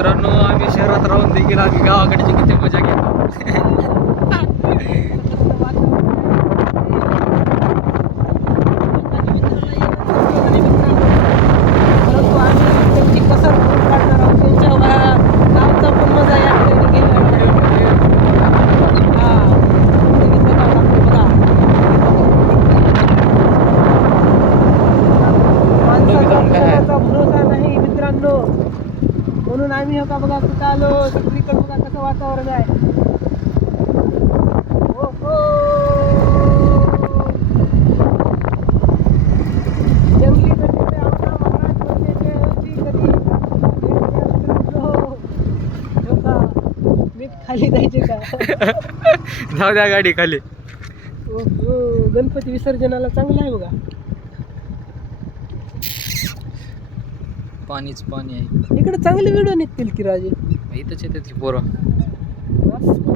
की आम्ही गावाकडची किती मजा घेतो. परंतु आम्ही गावचा पण मजा नाही मित्रांनो. म्हणून आम्ही हो का बघा कुठं आलो सगळीकडे बघा कसं वातावरण आहे हो, हो. जंगली गतीचे आमचा महाराज बनण्याची होती कधी. हो. का? मीठ खाली जायचे का जाऊ द्या गाडी खाली. गणपती विसर्जनाला चांगलं आहे बघा पाणीच पाणी आहे. इकडे चांगले व्हिडिओ निघतील की राजे? इथंच येते ती पोरं.